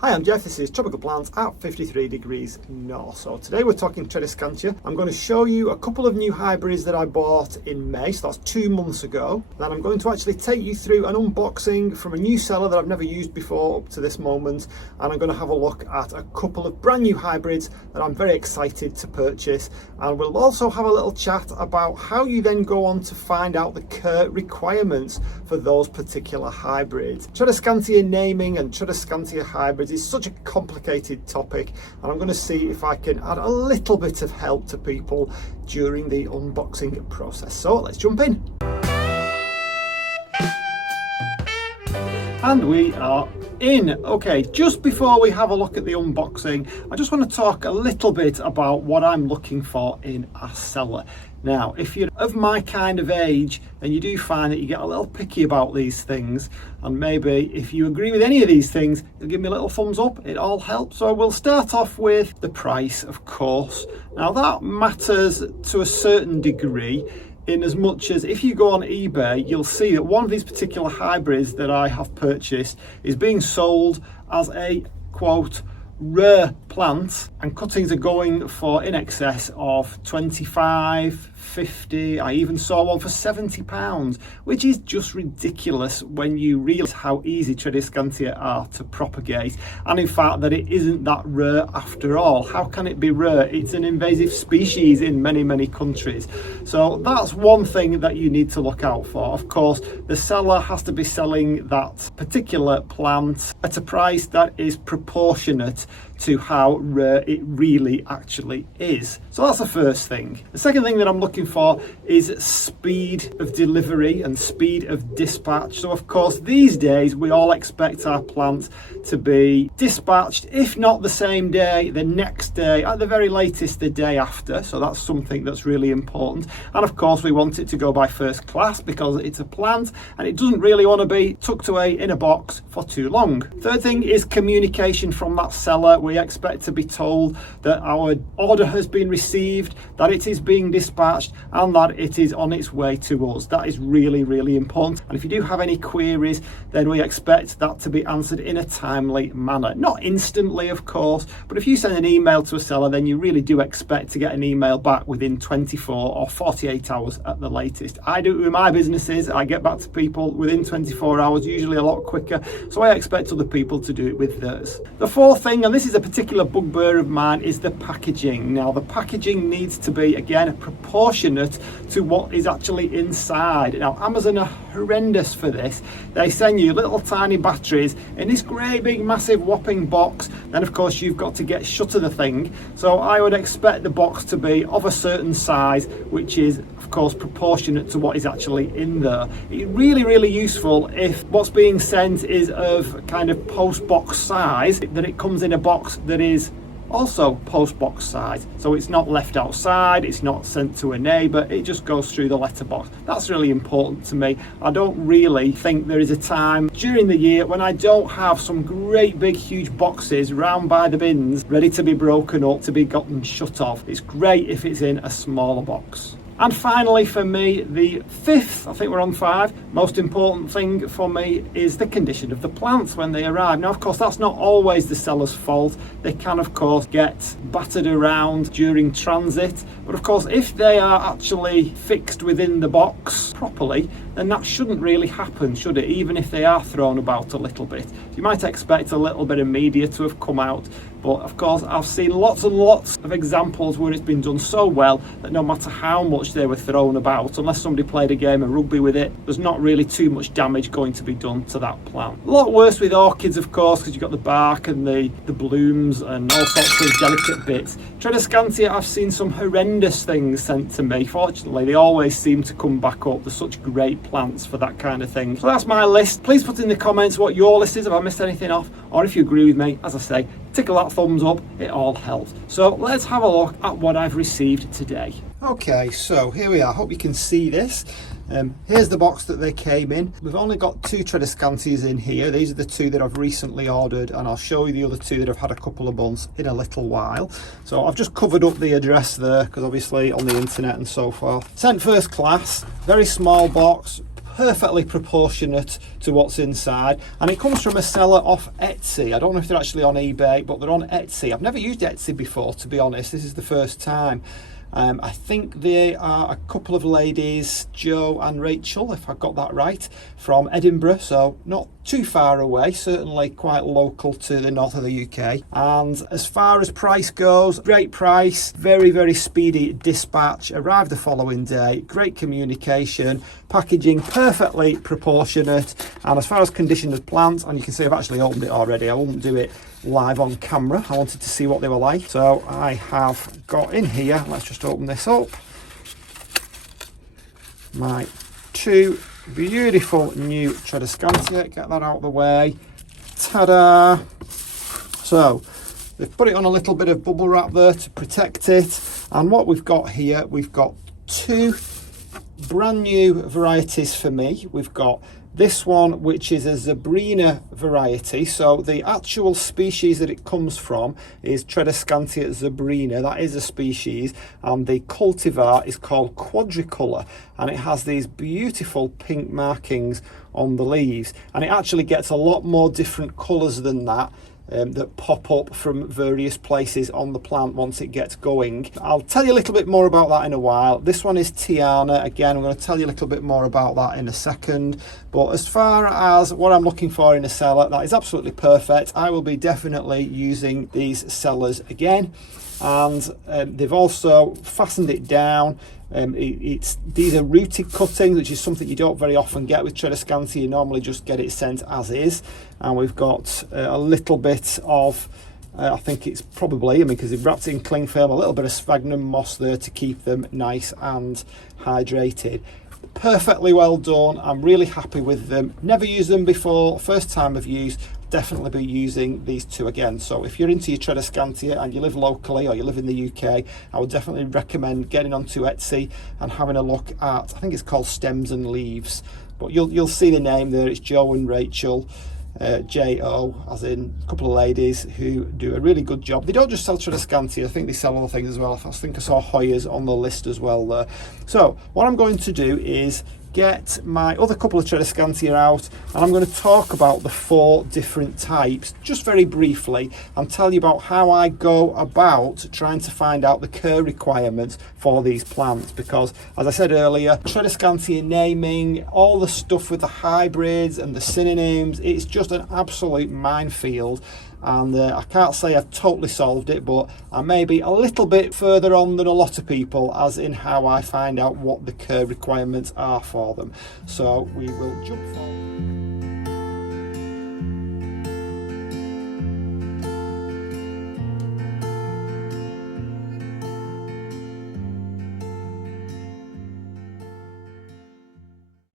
Hi, I'm Jeff, this is Tropical Plants at 53 degrees north. So today we're talking Tradescantia. I'm going to show you a couple of new hybrids that I bought in May, so that's 2 months ago. Then I'm going to actually take you through an unboxing from a new seller that I've never used before up to this moment, and I'm going to have a look at a couple of brand new hybrids that I'm very excited to purchase. And we'll also have a little chat about how you then go on to find out the requirements for those particular hybrids. Tradescantia naming and Tradescantia hybrids is such a complicated topic, and I'm going to see if I can add a little bit of help to people during the unboxing process. So let's jump in. And we are in. Okay, just before we have a look at the unboxing, I just want to talk a little bit about what I'm looking for in a seller. Now, if you're of my kind of age, then you do find that you get a little picky about these things, and maybe if you agree with any of these things, you'll give me a little thumbs up. It all helps. So we'll start off with the price, of course. Now that matters to a certain degree, in as much as if you go on eBay, you'll see that one of these particular hybrids that I have purchased is being sold as a, quote, rare plant, and cuttings are going for in excess of 25, 50. I even saw one for £70, which is just ridiculous when you realise how easy Tradescantia are to propagate, and in fact that it isn't that rare after all. How can it be rare? It's an invasive species in many countries. So that's one thing that you need to look out for. Of course, the seller has to be selling that particular plant at a price that is proportionate to how rare it really actually is. So that's the first thing. The second thing that I'm looking for is speed of delivery and speed of dispatch. So of course these days we all expect our plant to be dispatched, if not the same day, the next day, at the very latest the day after. So that's something that's really important. And of course we want it to go by first class because it's a plant and it doesn't really want to be tucked away in a box for too long. Third thing is communication from that seller. We expect to be told that our order has been received, that it is being dispatched, and that it is on its way to us. That is really important. And if you do have any queries, then we expect that to be answered in a timely manner. Not instantly, of course, but if you send an email to a seller, then you really do expect to get an email back within 24 or 48 hours at the latest. I do it with my businesses. I get back to people within 24 hours, usually a lot quicker. So I expect other people to do it with theirs. The fourth thing, and this is a particular bugbear of mine, is the packaging. Now the packaging needs to be, again, proportionate to what is actually inside. Now Amazon are horrendous for this. They send you little tiny batteries in this great big massive whopping box, then of course you've got to get shut of the thing. So I would expect the box to be of a certain size, which is of course proportionate to what is actually in there. It's really useful if what's being sent is of kind of post box size, that it comes in a box that is also post box size, so it's not left outside, it's not sent to a neighbour, it just goes through the letterbox. That's really important to me. I don't really think there is a time during the year when I don't have some great big huge boxes round by the bins ready to be broken up, to be gotten shut off. It's great if it's in a smaller box. And finally for me, the fifth, I think we're on 5, most important thing for me is the condition of the plants when they arrive. Now of course that's not always the seller's fault. They can of course get battered around during transit, but of course if they are actually fixed within the box properly, then that shouldn't really happen, should it? Even if they are thrown about a little bit. You might expect a little bit of media to have come out, but of course I've seen lots and lots of examples where it's been done so well that no matter how much they were thrown about, unless somebody played a game of rugby with it, there's not really too much damage going to be done to that plant. A lot worse with orchids, of course, because you've got the bark and the blooms and all sorts of delicate bits. Tradescantia, I've seen some horrendous things sent to me. Fortunately, they always seem to come back up. They're such great plants for that kind of thing. So that's my list. Please put in the comments what your list is, if I missed anything off, or if you agree with me. As I say, tickle that thumbs up, it all helps. So let's have a look at what I've received today. Okay, so here we are. Hope you can see this. Here's the box that they came in. We've only got 2 Tradescantias in here. These are the 2 that I've recently ordered, and I'll show you the other 2 that I've had a couple of months in a little while. So I've just covered up the address there because obviously on the internet and so forth. Sent first class, very small box, perfectly proportionate to what's inside, and it comes from a seller off Etsy. I don't know if they're actually on eBay, but they're on Etsy. I've never used Etsy before, to be honest. This is the first time. I think they are a couple of ladies, Joe and Rachel, if I've got that right, from Edinburgh, so not too far away, certainly quite local to the north of the UK. And as far as price goes, great price, very, very speedy dispatch, arrived the following day, great communication, packaging perfectly proportionate, and as far as condition of plants, and you can see I've actually opened it already, I won't do it live on camera, I wanted to see what they were like. So I have got in here, let's just open this up, my two beautiful new Tradescantia, get that out of the way, ta-da! So they've put it on a little bit of bubble wrap there to protect it, and what we've got here, we've got two brand new varieties for me. We've got this one, which is a Zebrina variety. So the actual species that it comes from is Tradescantia Zebrina. That is a species, and the cultivar is called Quadricolor, and it has these beautiful pink markings on the leaves, and it actually gets a lot more different colors than that. That pop up from various places on the plant once it gets going. I'll tell you a little bit more about that in a while. This one is Tiana. Again, I'm going to tell you a little bit more about that in a second. But as far as what I'm looking for in a cellar, that is absolutely perfect. I will be definitely using these cellars again. And they've also fastened it down. These are rooted cuttings, which is something you don't very often get with Tradescantia. You normally just get it sent as is, and we've got a little bit of I think it's probably, because they've wrapped it in cling film, a little bit of sphagnum moss there to keep them nice and hydrated. Perfectly well done. I'm really happy with them. Never used them before, first time of use. Definitely be using these two again. So if you're into your Tradescantia and you live locally or you live in the UK, I would definitely recommend getting onto Etsy and having a look at, I think it's called Stems and Leaves, but you'll see the name there. It's Joe and Rachel, J-O, as in a couple of ladies who do a really good job. They don't just sell Tradescantia, I think they sell other things as well. I think I saw Hoyer's on the list as well there. So what I'm going to do is get my other couple of Tradescantia out, and I'm going to talk about the 4 different types just very briefly and tell you about how I go about trying to find out the care requirements for these plants, because as I said earlier, Tradescantia naming, all the stuff with the hybrids and the synonyms, it's just an absolute minefield. And I can't say I've totally solved it, but I may be a little bit further on than a lot of people as in how I find out what the care requirements are for them. So we will jump forward.